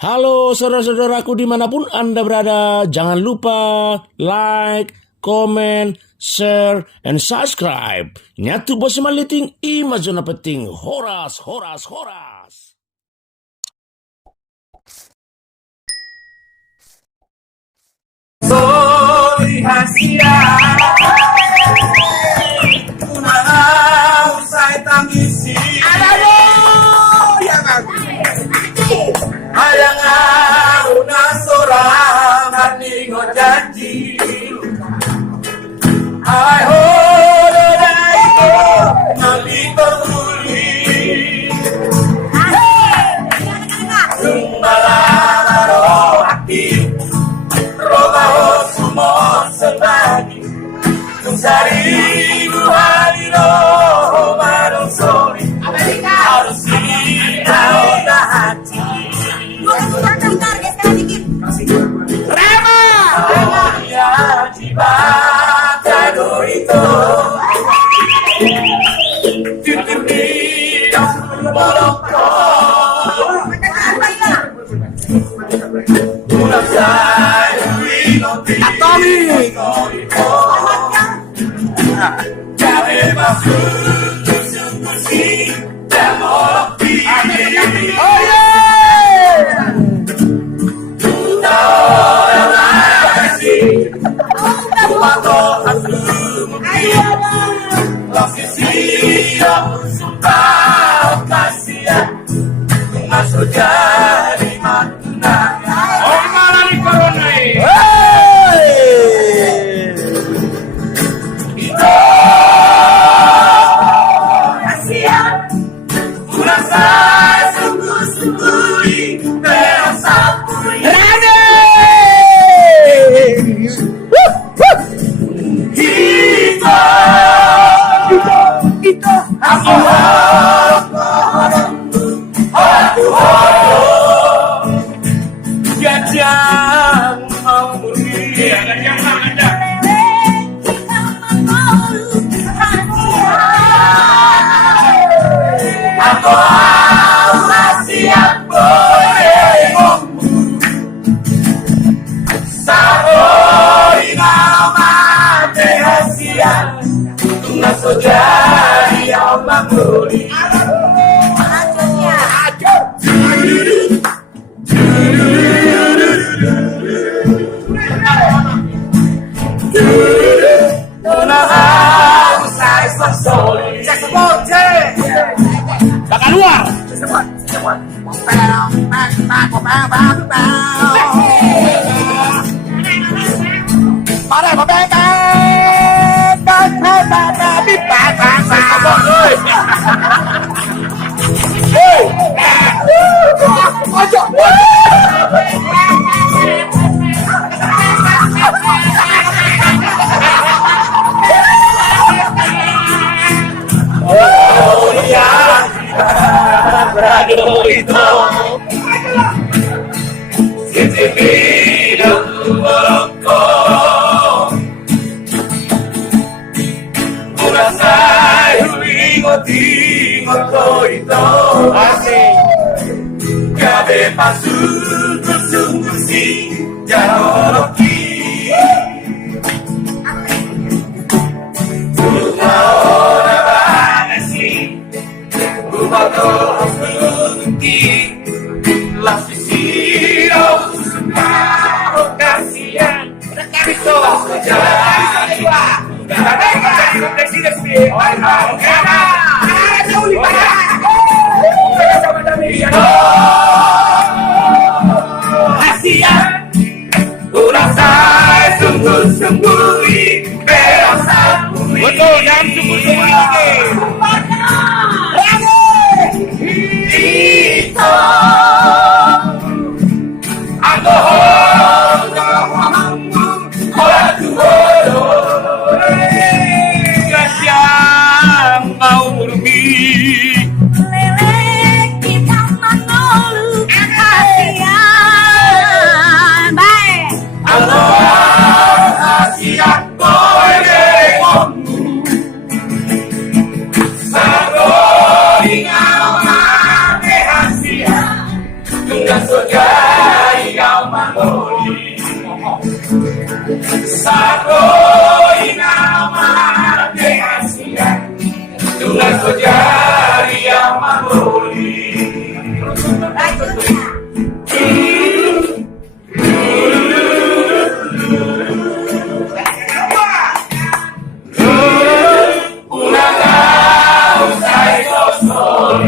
Halo saudara-saudaraku dimanapun Anda berada, jangan lupa like, comment, share, and subscribe. Nyatu bos maliting imazona peting horas. Soy hacia una usai tangisi ayang una sorangan ningo janji ai ho dai ko nalito uli Sumbalaro hati Robaho sumo sebagi Nung seribu hari roh barong sori Harus sinau dah hati Rema! Ya jibata doito Tuturi yang bolongko Ulang saya Atomic! Cabe masuk kursi Demolok pilih Oh yeah! Orang masih Kumato aku mungkin Lasisi aku sumpah kasihan Masuk jadi makna Oh malah di corona Jadi Allah muli Bakal luar itu Sitipidan borongko Urasai hulingo itu Asik Gabe pasur bersungguh si Jaroroki Umaona bagasi Umato Lasisiro Sumpah kasihan Itu sejati Kasihan Urasai sungguh-sungguhi Berasa Betul dan sungguh-sungguhi Itu Aku Kasihan mau murmi Sago ingat mati hasil Tunggang surga Sa ako'y namatay siya, tulad ko diyari ang mahuli. Unang tao sa isosol,